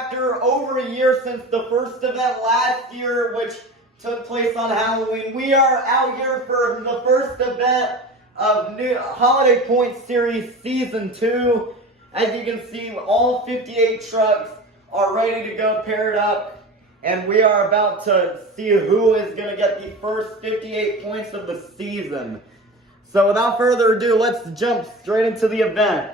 after over a year since the first event last year, which took place on Halloween, we are out here for the first event of New Holiday Point Series Season 2. As you can see, all 58 trucks are ready to go paired up, and we are about to see who is going to get the first 58 points of the season. So without further ado, let's jump straight into the event.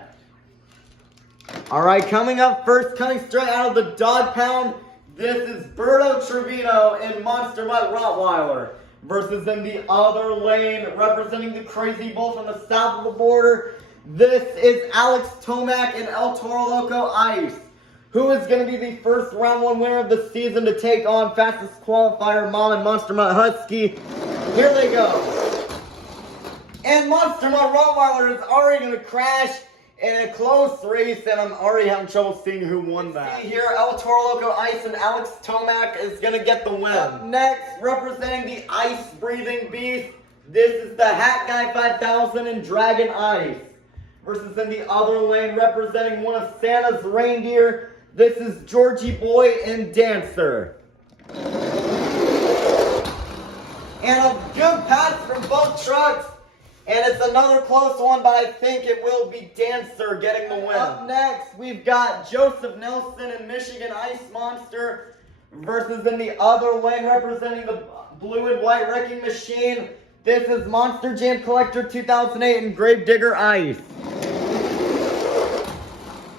Alright, coming up first, coming straight out of the dog pound, this is Berto Trevino in Monster Mutt Rottweiler versus in the other lane, representing the Crazy Bull from the south of the border. This is Alex Tomac in El Toro Loco Ice. Who is going to be the first round one winner of the season to take on fastest qualifier Mom and Monster Mutt Husky? Here they go. And Monster Mutt Rottweiler is already going to crash in a close race, and I'm already having trouble seeing who won that. See here, El Toro Loco Ice and Alex Tomac is going to get the win. Up next, representing the ice-breathing beast, this is the Hat Guy 5000 in Dragon Ice. Versus in the other lane, representing one of Santa's reindeer, this is Georgie Boy in Dancer. And a good pass from both trucks. And it's another close one, but I think it will be Dancer getting the win. Up next, we've got Joseph Nelson and Michigan Ice Monster versus in the other lane, representing the blue and white wrecking machine. This is Monster Jam Collector 2008 and Gravedigger Ice.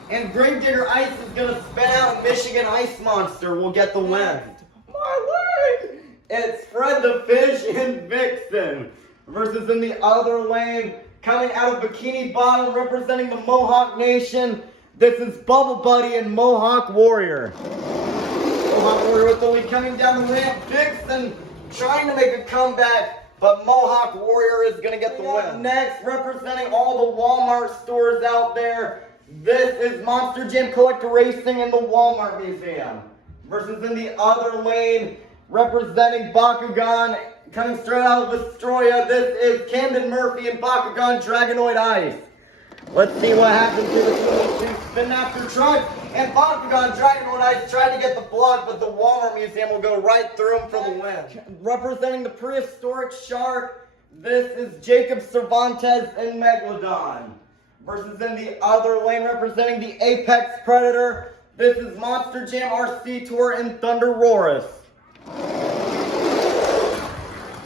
And Gravedigger Ice is going to spin out Michigan Ice Monster. Will get the win. My leg! It's Fred the Fish and Vixen. Versus in the other lane, coming out of Bikini Bottom, representing the Mohawk Nation, this is Bubble Buddy and Mohawk Warrior. Mohawk Warrior with the lead coming down the ramp. Vixen trying to make a comeback, but Mohawk Warrior is going to get the win. Next, representing all the Walmart stores out there, this is Monster Jam Collector Racing in the Walmart Museum. Versus in the other lane, representing Bakugan, coming straight out of Destroya, this is Camden Murphy and Bakugan Dragonoid Ice. Let's see what happens here between these two spin after truck. And Bakugan Dragonoid Ice tried to get the block, but the Walmart Museum will go right through him for the win. Representing the prehistoric shark, this is Jacob Cervantes and Megalodon. Versus in the other lane, representing the Apex Predator, this is Monster Jam RC Tour and Thunder Roarus.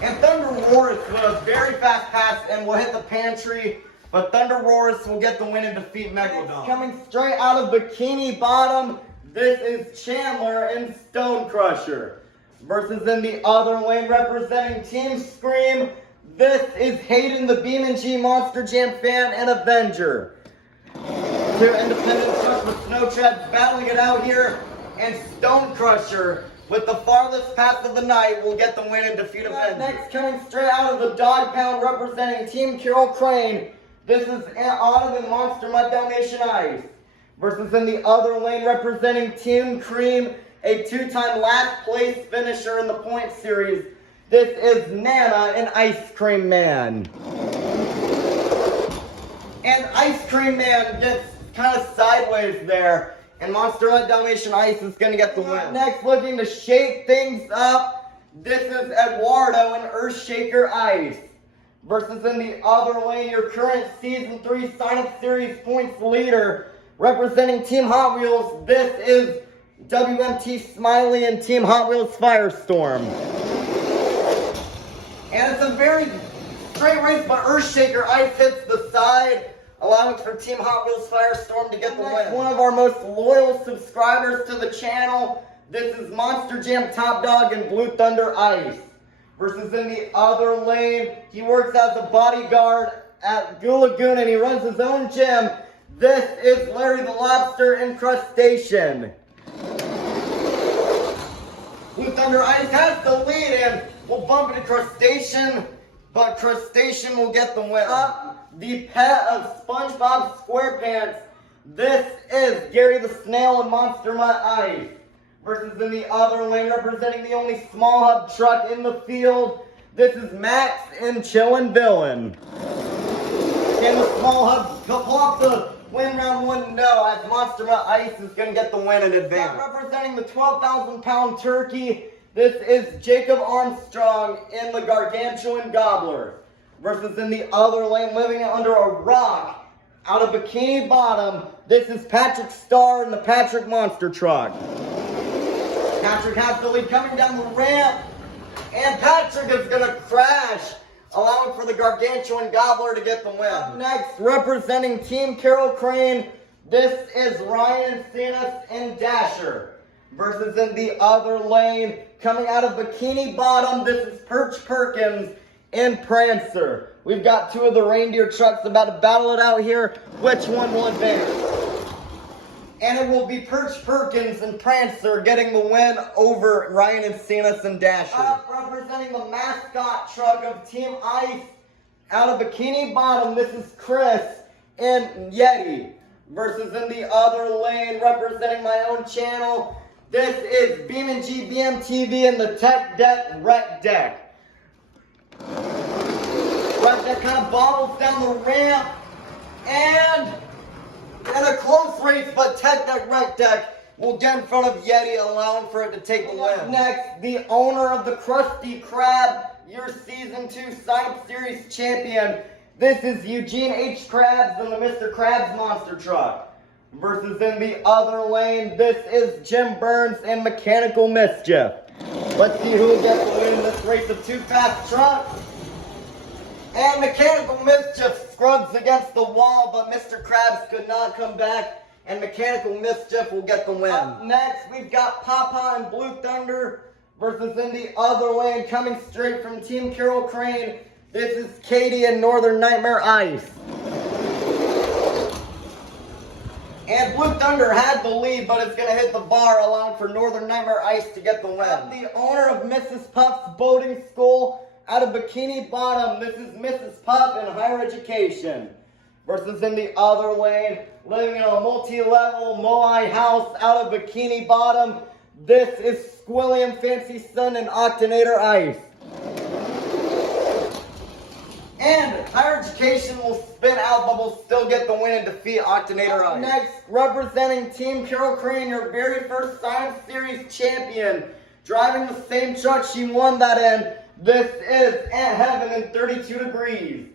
And Thunder Roarus with a very fast pass and will hit the pantry, but Thunder Roarus will get the win and defeat Megalodon. Coming straight out of Bikini Bottom, this is Chandler and Stone Crusher. Versus in the other lane, representing Team Scream, this is Hayden the BeamNG Monster Jam fan and Avenger. Two independent trucks with Snow Traps battling it out here, and Stone Crusher, with the farthest path of the night, will get the win and defeat Avenger. Next, coming straight out of the dog pound, representing Team Carol Crane, this is Autumn and Monster Mutt Dalmatian Ice. Versus in the other lane, representing Team Cream, a two-time last place finisher in the point series, this is Nana and Ice Cream Man. And Ice Cream Man gets kind of sideways there, and Monster Mutt Dalmatian Ice is going to get the win. Next, looking to shake things up, this is Eduardo and Earthshaker Ice. Versus in the other lane, your current Season 3 Sign-Up Series points leader, representing Team Hot Wheels, this is WMT Smiley and Team Hot Wheels Firestorm. And it's a very straight race, but Earthshaker Ice hits the side, allowing for Team Hot Wheels Firestorm to get the win. One of our most loyal subscribers to the channel, this is Monster Jam Top Dog and Blue Thunder Ice. Versus in the other lane, he works as a bodyguard at Goo Lagoon and he runs his own gym. This is Larry the Lobster Incrustation. Blue Thunder Ice has the lead and will bump into Crustacean, but Crustacean will get the win. The pet of SpongeBob SquarePants, this is Gary the Snail and Monster Mutt Ice. Versus in the other lane, representing the only small hub truck in the field, this is Max and Chillin' Villain. Can the small hub pull off the win round 1? No, as Monster Ice is going to get the win in advance. Representing the 12,000-pound turkey, this is Jacob Armstrong in the Gargantuan Gobbler. Versus in the other lane, living under a rock, out of Bikini Bottom, this is Patrick Starr in the Patrick Monster Truck. Patrick has the lead coming down the ramp, and Patrick is going to crash, allowing for the Gargantuan Gobbler to get the win. Up next, representing Team Carol Crane, this is Ryan Encinas and Dasher. Versus in the other lane, coming out of Bikini Bottom, this is Perch Perkins and Prancer. We've got two of the reindeer trucks about to battle it out here. Which one will advance? And it will be Perch Perkins and Prancer getting the win over Ryan Encinas and Dasher. Representing the mascot truck of Team Ice, out of Bikini Bottom, this is Chris and Yeti. Versus in the other lane, representing my own channel, this is BeamNG BMTV and the Tech Deck Rec Deck. Rec Deck kind of bobbles down the ramp, and in a close race, but Tech Deck Rec Deck will get in front of Yeti, allowing for it to take the win. Next, the owner of the Krusty Krab, your Season 2 Sign-Up Series champion. This is Eugene H. Krabs in the Mr. Krabs Monster Truck. Versus in the other lane, this is Jim Burns and Mechanical Mischief. Let's see who will get the win in this race of two fast trucks. And Mechanical Mischief scrubs against the wall, but Mr. Krabs could not come back, and Mechanical Mischief will get the win. Up next, we've got Papa and Blue Thunder versus in the other lane, coming straight from Team Carol Crane. This is Katie and Northern Nightmare Ice. And Blue Thunder had the lead, but it's going to hit the bar, allowing for Northern Nightmare Ice to get the win. The owner of Mrs. Puff's Boating School, out of Bikini Bottom, this is Mrs. Puff in Higher Education. Versus in the other lane, living in a multi-level Moai house, out of Bikini Bottom, this is Squilly and Fancy Sun and Octonator Ice. And Higher Education will spin out, but will still get the win and defeat Octonator Ice. Next, representing Team Carol Crane, your very first Science Series champion, driving the same truck she won that in. This is Aunt Heaven in 32 Degrees.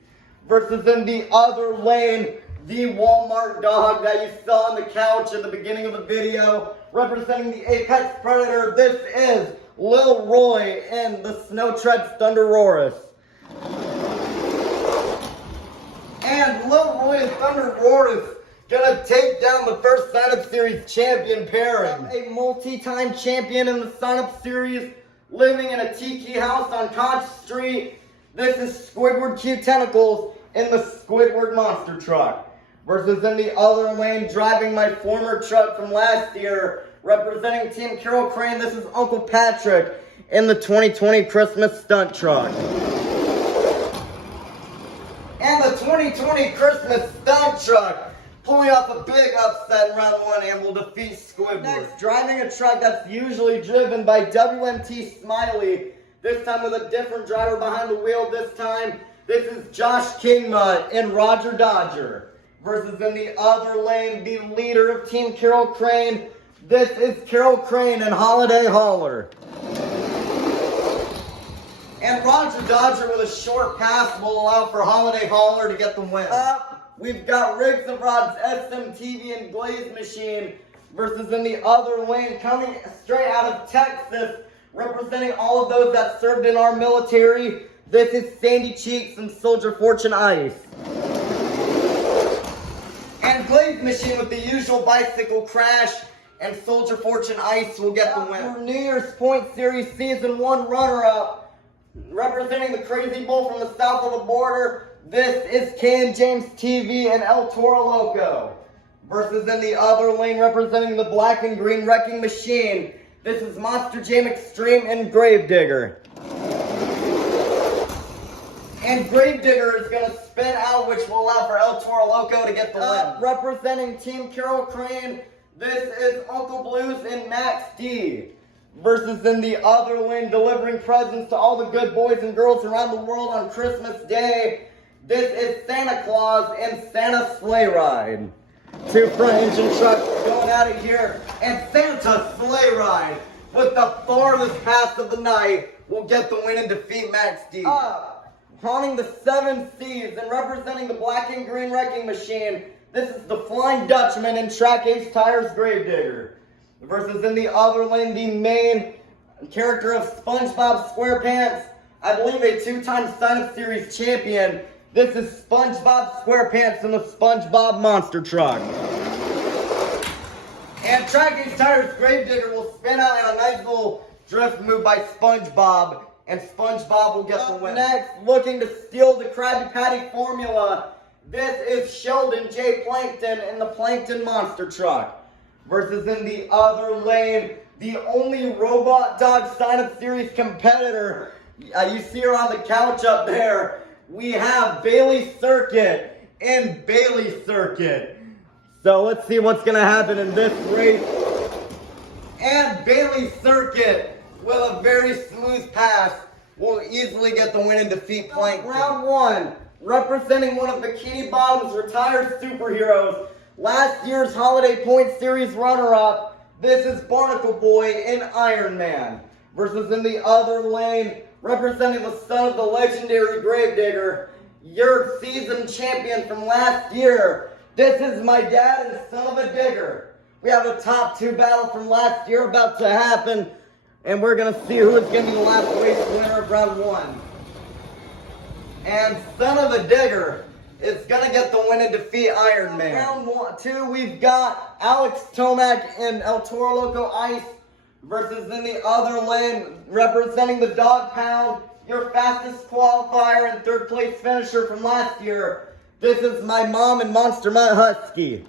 Versus in the other lane, the Walmart dog that you saw on the couch at the beginning of the video. Representing the Apex Predator, this is Lil Roy and the Snow Treads Thunderosaurus. And Lil Roy and Thunderosaurus gonna take down the first Sign-Up Series champion pairing. A multi-time champion in the Sign-Up Series, living in a tiki house on Koch Street. This is Squidward Q Tentacles in the Squidward Monster Truck. Versus in the other lane, driving my former truck from last year, representing Team Carol Crane, this is Uncle Patrick in the 2020 Christmas Stunt Truck. And the 2020 Christmas Stunt Truck pulling off a big upset in round 1 and will defeat Squidward. Next, driving a truck that's usually driven by WMT Smiley, this time with a different driver behind the wheel this time. This is Josh Kingmutt and Roger Dodger. Versus in the other lane, the leader of Team Carol Crane, this is Carol Crane and Holiday Hauler. And Roger Dodger with a short pass will allow for Holiday Hauler to get the win. Up, we've got Riggs and Rod's SMTV and Glaze Machine versus in the other lane, coming straight out of Texas, representing all of those that served in our military. This is Sandy Cheeks and Soldier Fortune Ice. And Glaze Machine with the usual bicycle crash, and Soldier Fortune Ice will get the win. For New Year's Point Series Season 1 runner-up, representing the Crazy Bull from the south of the border, this is Ken James TV and El Toro Loco. Versus in the other lane, representing the Black and Green Wrecking Machine, this is Monster Jam Extreme and Gravedigger. And Gravedigger is going to spin out, which will allow for El Toro Loco to get the win. Representing Team Carol Crane, this is Uncle Blues and Max D. Versus in the other lane, delivering presents to all the good boys and girls around the world on Christmas Day, this is Santa Claus and Santa Sleigh Ride. Two front engine trucks going out of here. And Santa Sleigh Ride with the farthest pass of the night will get the win and defeat Max D. Haunting the 7 Seas and representing the black and green wrecking machine, this is the Flying Dutchman and Track Ace Tires Gravedigger. Versus in the other lane, the main character of SpongeBob SquarePants, I believe a 2-time Sign-Up Series champion. This is SpongeBob SquarePants in the SpongeBob Monster Truck. And Track Ace Tires Gravedigger will spin out in a nice little drift move by SpongeBob, and SpongeBob will get the win. Next, looking to steal the Krabby Patty formula, this is Sheldon J. Plankton in the Plankton Monster Truck. Versus in the other lane, the only Robot Dog Sign-Up Series competitor. You see her on the couch up there. We have Bailey Circuit and Bailey Circuit. So let's see what's going to happen in this race. And Bailey Circuit, with a very smooth pass, will easily get the win and defeat Plankton. Round 1, representing one of Bikini Bottom's retired superheroes, last year's Holiday Point Series runner-up, this is Barnacle Boy in Iron Man. Versus in the other lane, representing the son of the legendary Gravedigger, your season champion from last year, this is my dad and son of a digger. We have a top 2 battle from last year about to happen, and we're going to see who is going to be the last race winner of round 1. And son of a digger is going to get the win and defeat Iron Man. Round 2, we've got Alex Tomac and El Toro Loco Ice versus in the other lane, representing the Dog Pound, your fastest qualifier and 3rd place finisher from last year. This is my mom and Monster Mutt Husky.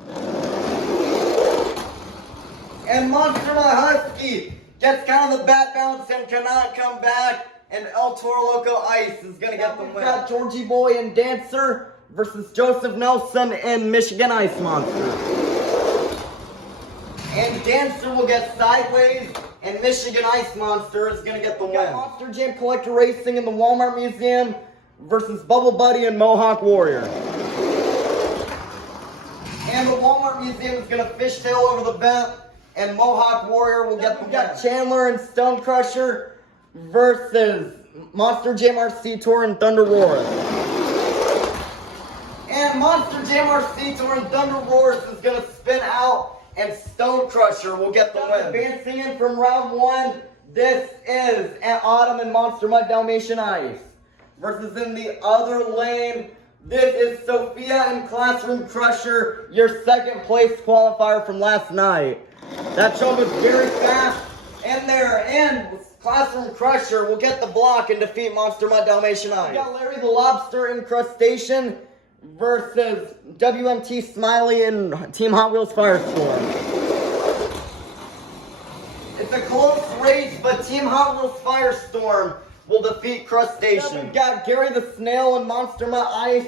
And Monster Mutt Husky gets kind of the bat bounce and cannot come back. And El Toro Loco Ice is going to get the win. We've got Georgie Boy and Dancer versus Joseph Nelson and Michigan Ice Monster. And Dancer will get Sideways, and Michigan Ice Monster is going to get the win. Monster Jam Collector Racing in the Walmart Museum versus Bubble Buddy and Mohawk Warrior. And the Walmart Museum is going to fishtail over the bent, and Mohawk Warrior will get the win. We got Chandler and Stone Crusher versus Monster Jam RC Tour and Thunder Roar. And Monster Jam RC Tour and Thunder Roars is going to spin out, and Stone Crusher will get the win. Advancing in from round 1, this is Autumn and Monster Mutt Dalmatian Ice. Versus in the other lane, this is Sophia and Classroom Crusher, your 2nd place qualifier from last night. That show was very fast, and Classroom Crusher will get the block and defeat Monster Mutt Dalmatian Ice. We got Larry the Lobster Incrustation versus WMT Smiley and Team Hot Wheels Firestorm. It's a close race, but Team Hot Wheels Firestorm will defeat Crustacean. We've got Gary the Snail and Monster Mutt Ice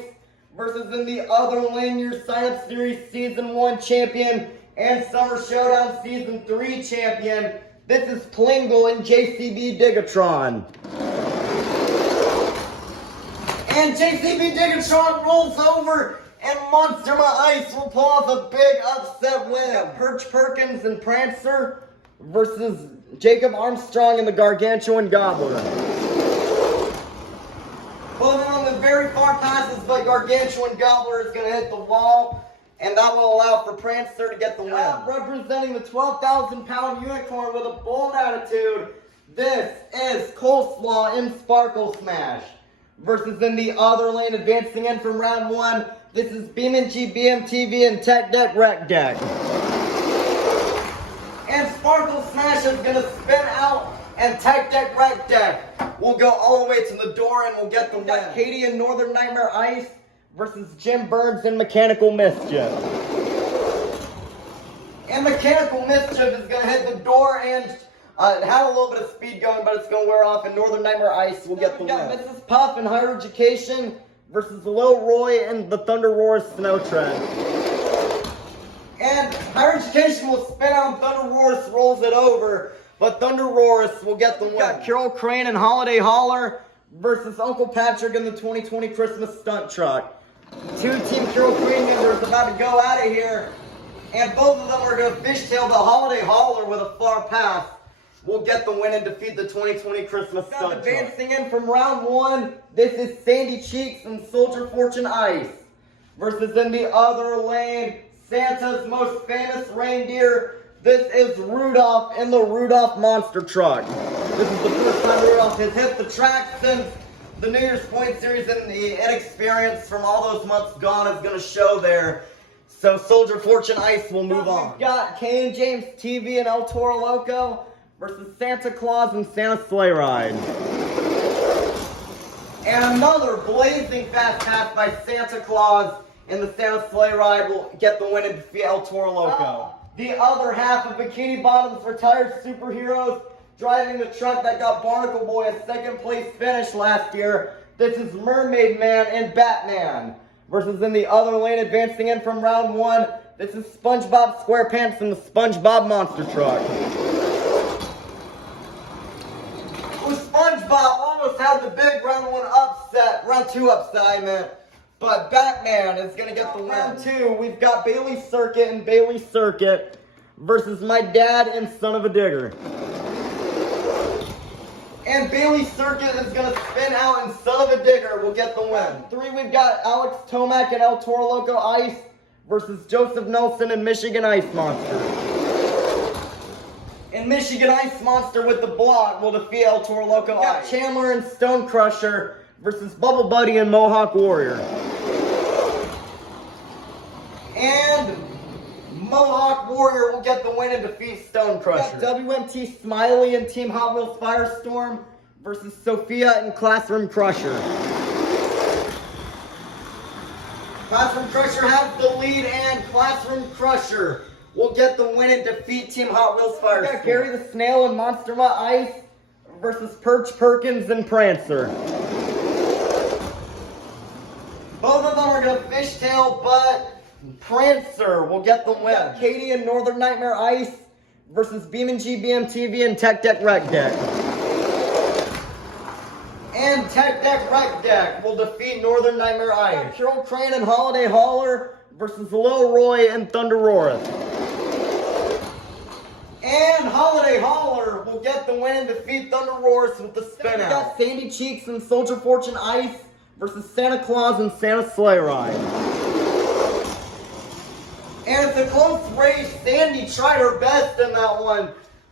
versus in the other lane, your Sign-Up Series Season 1 champion and Summer Showdown Season 3 champion. This is Plingle and JCB Digatron. And JCB Digatron rolls over, and Monster Mutt Ice will pull off a big upset win. Perch Perkins and Prancer versus Jacob Armstrong and the Gargantuan Gobbler. Pulling on the very far passes, but Gargantuan Gobbler is going to hit the wall, and that will allow for Prancer to get the win. Representing the 12,000-pound unicorn with a bold attitude, this is Coleslaw in Sparkle Smash. Versus in the other lane, advancing in from round 1, this is BeamNG, BMTV, and Tech Deck Wreck Deck. And Sparkle Smash is going to spin out, and Tech Deck Wreck Deck will go all the way to the door and will get the win. Katie and Northern Nightmare Ice versus Jim Burns and Mechanical Mischief. And Mechanical Mischief is going to hit the door and had a little bit of speed going, but it's going to wear off, and Northern Nightmare Ice will get the win. Mrs. Puff and Higher Education versus Lil Roy and the Thunder Roar Snow Trend. And Higher Education will spin out, Thunder Roars rolls it over, but Thunder Roars will get the win. We got Carol Crane and Holiday Holler versus Uncle Patrick in the 2020 Christmas Stunt Truck. 2 Team Carol Crane members about to go out of here. And both of them are going to fishtail the Holiday Hauler with a far pass. We'll get the win and defeat the 2020 Christmas Stunt. Advancing in from round one, this is Sandy Cheeks and Soldier Fortune Ice. Versus in the other lane, Santa's most famous reindeer. This is Rudolph in the Rudolph Monster Truck. This is the first time Rudolph has hit the track since the New Year's Point Series, and the inexperience from all those months gone is going to show there. So Soldier Fortune Ice will move on. We've got Kane James TV and El Toro Loco versus Santa Claus and Santa Sleigh Ride. And another blazing fast pass by Santa Claus and the Santa Sleigh Ride will get the win and defeat El Toro Loco. The other half of Bikini Bottom's retired superheroes driving the truck that got Barnacle Boy a second place finish last year. This is Mermaid Man and Batman. Versus in the other lane, advancing in from round one, this is SpongeBob SquarePants and the SpongeBob Monster Truck. SpongeBob almost had the big round two upset, I meant. But Batman is going to get the win. Round two, we've got Bailey Circuit and Bailey Circuit versus My Dad and Son of a Digger. And Bailey Circuit is going to spin out and Son of a Digger will get the win. Round three, we've got Alex Tomac and El Toro Loco Ice versus Joseph Nelson and Michigan Ice Monster. And Michigan Ice Monster with the block will defeat El Toro Loco Ice. Chandler and Stone Crusher versus Bubble Buddy and Mohawk Warrior. And Mohawk Warrior will get the win and defeat Stone Crusher. WMT Smiley and Team Hot Wheels Firestorm versus Sophia and Classroom Crusher. Classroom Crusher has the lead, and Classroom Crusher will get the win and defeat Team Hot Wheels Firestorm. We've got Gary the Snail and Monster Mutt Ice versus Perch Perkins and Prancer. Both of them are going to fishtail, but Prancer will get the win. Katie and Northern Nightmare Ice versus BeamNG BMTV and Tech Deck Rec Deck. And Tech Deck Rec Deck will defeat Northern Nightmare Ice. Carol Crane and Holiday Hauler versus Lil Roy and Thunder Roareth. And Holiday Hauler will get the win and defeat Thunder Roareth with the spin out. We got Sandy Cheeks and Soldier Fortune Ice versus Santa Claus and Santa Sleigh Ride. And it's a close race. Sandy tried her best in that one,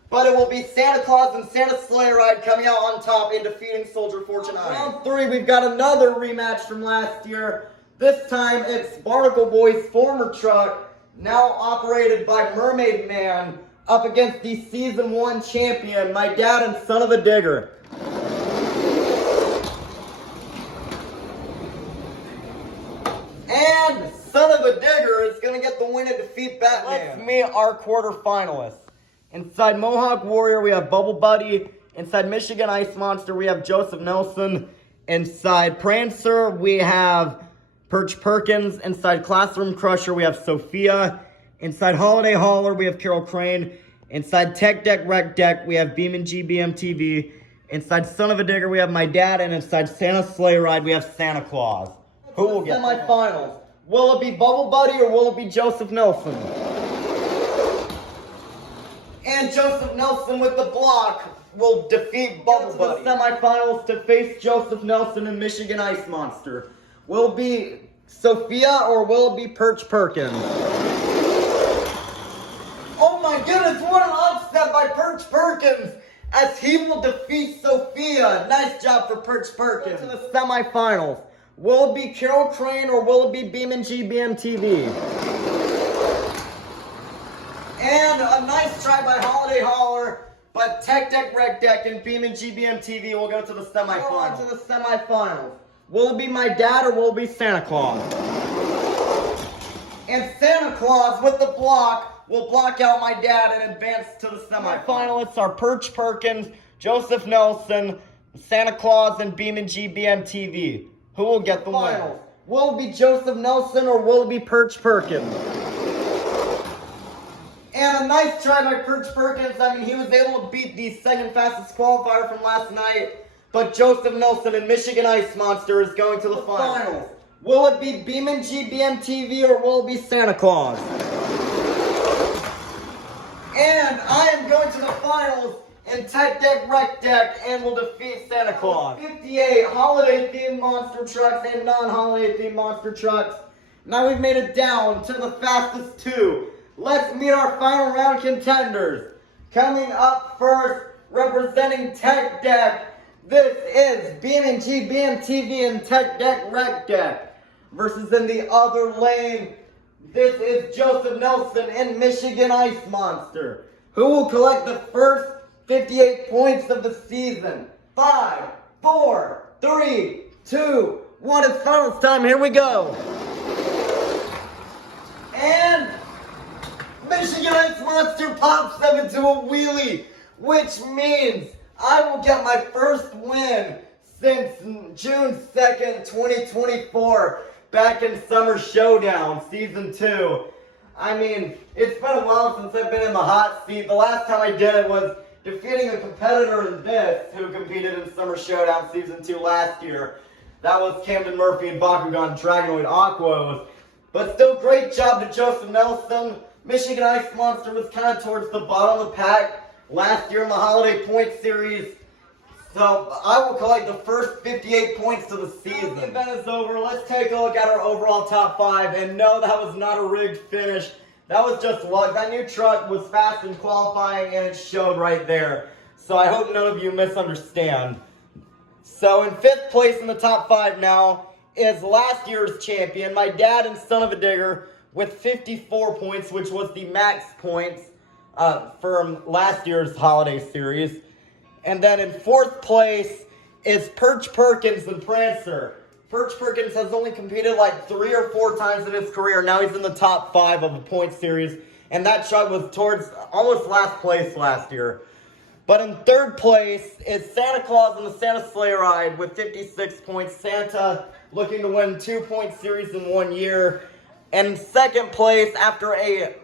but it will be Santa Claus and Santa Sleigh Ride coming out on top and defeating Soldier Fortune Ice. Round three, we've got another rematch from last year. This time it's Barnacle Boy's former truck, now operated by Mermaid Man, up against the Season 1 champion, My Dad and Son of a Digger. And Son of a Digger is going to get the win and defeat Batman. Let's meet our quarterfinalists. Inside Mohawk Warrior, we have Bubble Buddy. Inside Michigan Ice Monster, we have Joseph Nelson. Inside Prancer, we have Perch Perkins. Inside Classroom Crusher, we have Sophia. Inside Holiday Hauler, we have Carol Crane. Inside Tech Deck Rec Deck, we have BeamNG BMTV. Inside Son of a Digger, we have My Dad. And inside Santa Sleigh Ride, we have Santa Claus. Who will get semifinals? Will it be Bubble Buddy or will it be Joseph Nelson? And Joseph Nelson with the block will defeat Bubble Buddy. The semifinals to face Joseph Nelson and Michigan Ice Monster. Will it be Sophia or will it be Perch Perkins? Oh my goodness, what an upset by Perch Perkins, as he will defeat Sophia. Nice job for Perch Perkins. To the semifinals. Will it be Carol Crane or will it be BeamNG BMTV? And a nice try by Holiday Hauler, but Tech Deck Rec Deck and BeamNG BMTV will go to the semifinals. To the semifinals. Will it be My Dad or will it be Santa Claus? And Santa Claus with the block will block out My Dad and advance to the semifinalists are Perch Perkins, Joseph Nelson, Santa Claus, and BeamNG BMTV. Who will get the win? Will it be Joseph Nelson or will it be Perch Perkins? And a nice try by Perch Perkins. I mean, he was able to beat the second fastest qualifier from last night. But Joseph Nelson and Michigan Ice Monster is going to the finals. Will it be BeamNG BMTV or will it be Santa Claus? And I am going to the finals in Tech Deck Rec Deck and will defeat Santa Claus. 58 holiday-themed monster trucks and non-holiday-themed monster trucks. Now we've made it down to the fastest two. Let's meet our final round contenders. Coming up first, representing Tech Deck, this is BMG, BMTV, and Tech Deck Rec Deck. Versus in the other lane, this is Joseph Nelson and Michigan Ice Monster, who will collect the first 58 points of the season. 5, 4, 3, 2, 1, it's finals time, here we go. And Michigan Ice Monster pops them into a wheelie, which means I will get my first win since June 2nd, 2024, back in Summer Showdown, Season 2. I mean, it's been a while since I've been in the hot seat. The last time I did it was defeating a competitor in this who competed in Summer Showdown Season 2 last year. That was Camden Murphy and Bakugan Dragonoid Aquos. But still, great job to Joseph Nelson. Michigan Ice Monster was kind of towards the bottom of the pack last year in the Holiday Point Series. So I will collect the first 58 points to the season. The event is over. Let's take a look at our overall top 5. And no, that was not a rigged finish. That was just luck. That new truck was fast in qualifying and it showed right there. So I hope none of you misunderstand. So in 5th place in the top 5 now is last year's champion, my dad and Son of a Digger, with 54 points, which was the max points from last year's holiday series. And then in 4th place is Perch Perkins and Prancer. Perch Perkins has only competed like 3 or 4 times in his career. Now he's in the top 5 of the point series. And that truck was towards almost last place last year. But in 3rd place is Santa Claus and the Santa Sleigh Ride with 56 points. Santa looking to win 2-point series in 1 year. And in 2nd place, after a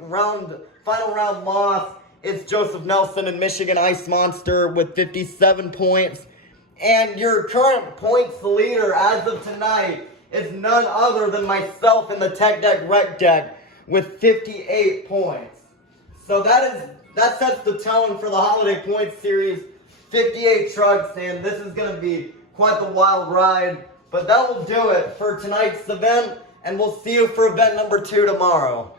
final round loss, is Joseph Nelson and Michigan Ice Monster with 57 points. And your current points leader as of tonight is none other than myself in the Tech Deck Rec Deck with 58 points. So that sets the tone for the Holiday Points Series. 58 trucks, and this is going to be quite the wild ride. But that will do it for tonight's event, and we'll see you for event number 2 tomorrow.